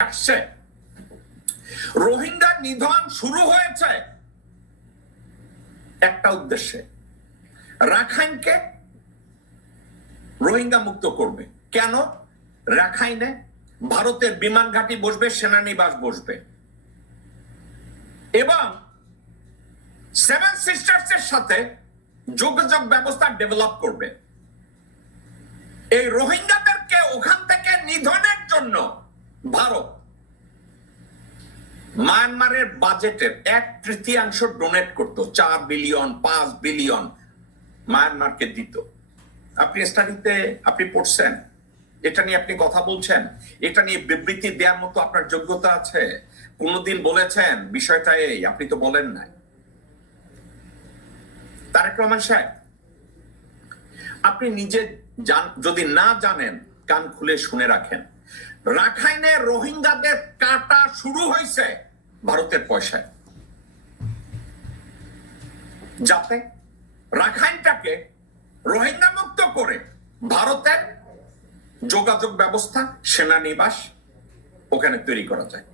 আসছে। রোহিঙ্গা নিধন শুরু হয়েছে একটা উদ্দেশ্যে, রাখাইনকে রোহিঙ্গা মুক্ত করবে। কেন? রাখাইনে ভারতের বিমান ঘাঁটি বসবে, সেনানিবাস বসবে এবং সেভেন সিস্টার্স এর সাথে যোগাযোগ ব্যবস্থা ডেভেলপ করবে। এই রোহিঙ্গাদেরকে ওখান থেকে নিধনের জন্য ভারত মায়ানমারের বাজেটের 1/3 ডোনেট করতো, 4 বিলিয়ন 5 বিলিয়ন মায়ানমারকে দিত। আপনি স্টাডিতে আপনি পড়ছেন, এটা নিয়ে আপনি কথা বলছেন, এটা নিয়ে বিবৃতি দেওয়ার মতো আপনার যোগ্যতা আছে? কোনদিন বলেছেন বিষয়টা এই? আপনি তো বলেন নাই। তারেক রহমান সাহেব, আপনি নিজে যদি না জানেন, কান খুলে শুনে রাখেন। রাখাইনে রোহিঙ্গাদের কাটা শুরু হয়েছে ভারতের পয়সায়, যাতে রাখাইনটাকে রোহিঙ্গা মুক্ত করে ভারতের যোগাযোগ ব্যবস্থা, সেনানিবাস ওখানে তৈরি করা যায়।